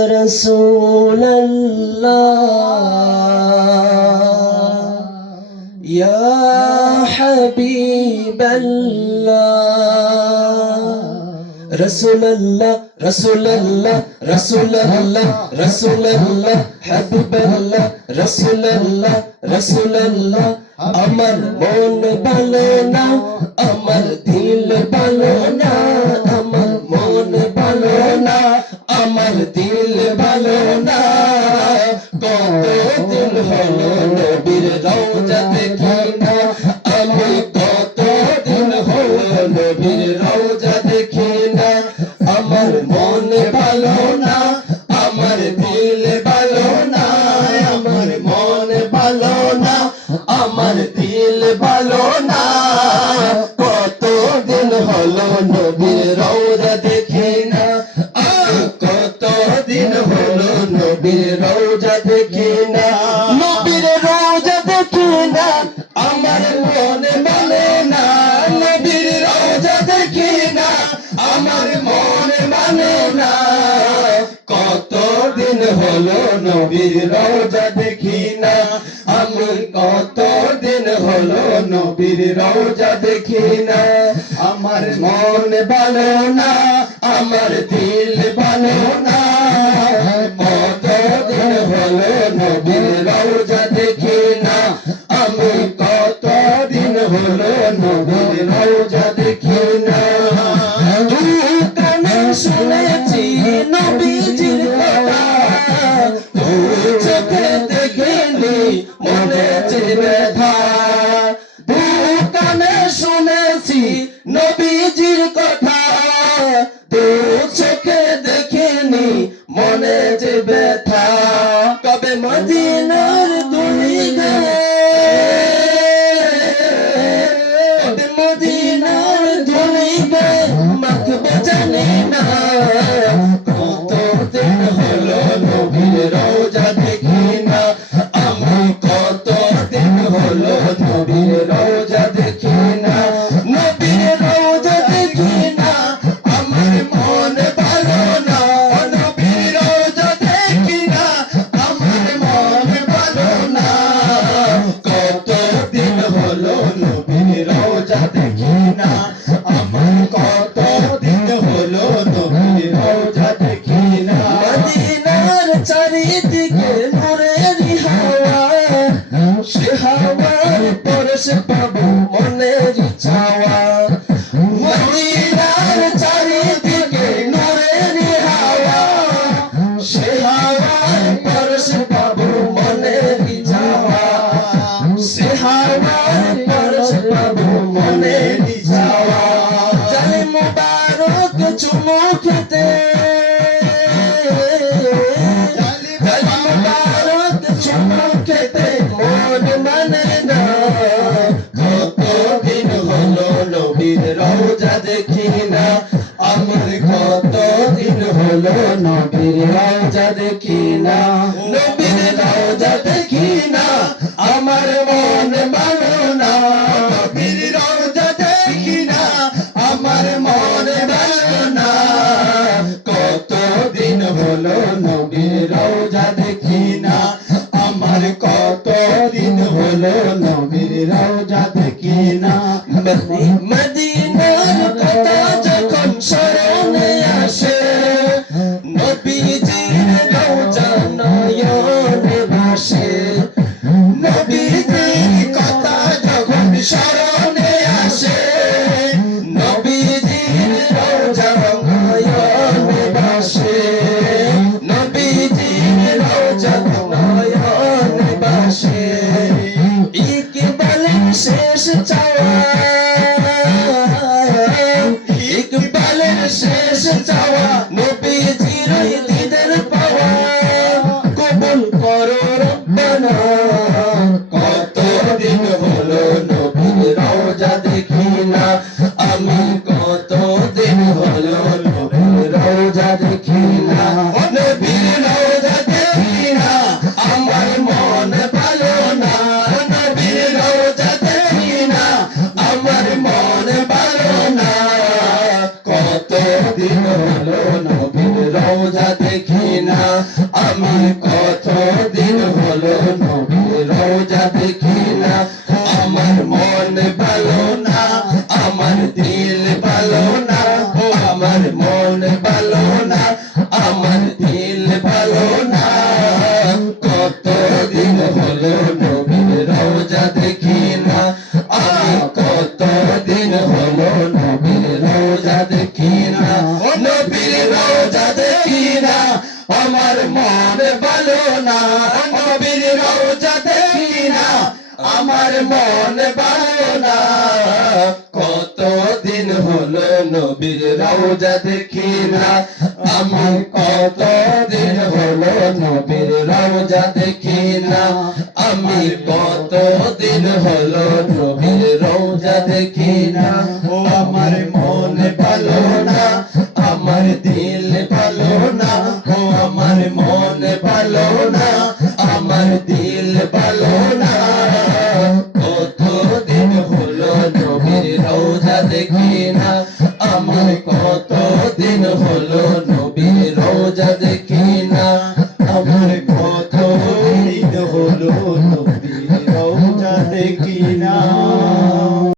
رسول الله يا حبيب الله رسول الله رسول الله رسول الله رسول الله حبيب الله رسول الله رسول الله আমার মন ভালো না আমার দিল ভালো না আমার মন ভালো না আমার দিল ভালো না কতদিন হলো নবীর রওজা দেখি না আমি কতদিন হলো নবীর রওজা দেখি না আমার মন ভালো না আমার দিল ভালো না আমার মন ভালো না আমার দিল ভালো না কতদিন হলো নবীর রওজা দেখি না কতদিন হলো নবীর রওজা দেখি না নবীর রওজা দেখি না আমার মন মানে না নবীর রওজা দেখি না আমার মন মানে না কতদিন হলো নবীর রওজা দেখি না আমি কতদিন হলো নবীর রওজা দেখি না আমার মন ভালো না আমার দিল ভালো না কতদিন হলো নবীর রওজা দেখি না আমি কতদিন হলো নবীর রওজা দেখি না কানে শুনেছি নবীজির কথা চোখে দেখিনি মনে ব্যথা কানে শুনেছি নবীজির কথা তো চোখে দেখিনি মনে যে ব্যথা কবে মদিনার দুলি গায়ে কবে মদিনার দুলি গায়ে মাখবো জানি না কতদিন হলো নবীর রওজা দেখি না আমি কতদিন হলো নবীর রওজা দেখি না নবীর রওজা দেখি না আমার মন ভালো না নবীর রওজা দেখি না আমার মন ভালো না কতদিন হলো নবীর রওজা দেখি না আমার কতদিন হলো নবীর রওজা দেখি না মদিনার চারিদিকে নূরের হাওয়া সে হাওয়ার পরশে পাবো মনের চাওয়া মদিনার চারিদিকে নূরের হাওয়া সে হাওয়ার পরশে পাবো মনের চাওয়া সে হাওয়ার পরশে পাবো মনের চাওয়া জানে মুবারক চুমু খেতে মন মানে না কতদিন হলো নবীর রওজা দেখি না আমার কতদিন হলো নবীর রওজা দেখি না নবীর রওজা দেখি না আমার মন ভালো না নবীর রওজা দেখি না আমার মন ভালো না কতদিন হলো নবীর রওজা দেখি না আমার কতদিন হলো নবীর রওজা দেখি না মদিনার কথা যখন স্মরণে আসে নবীজির রওজা নয়নে ভাসে নবীজির কথা যখন স্মরণে আসে নবীজির রওজা নয়নে ভাসে নবীজির রওজা নয়নে ভাসে ইকবালের শেষ চাওয়া না, আমি কতদিন হলো নবীর রওজা দেখি না। আমার মন ভালো না, আমার দিল ভালো না, ও আমার মন ভালো না, আমার দিল ভালো না। কতদিন হলো নবীর রওজা দেখি না, আমি কতদিন হলো নবীর রওজা দেখি না। নবীর রওজা দেখি না, আমার মন ভালো না, নবীর রওজা দেখি না, আমার মন ভালো না। কতদিন হলো নবীর রওজা দেখি না, আমি কতদিন হলো নবীর রওজা দেখি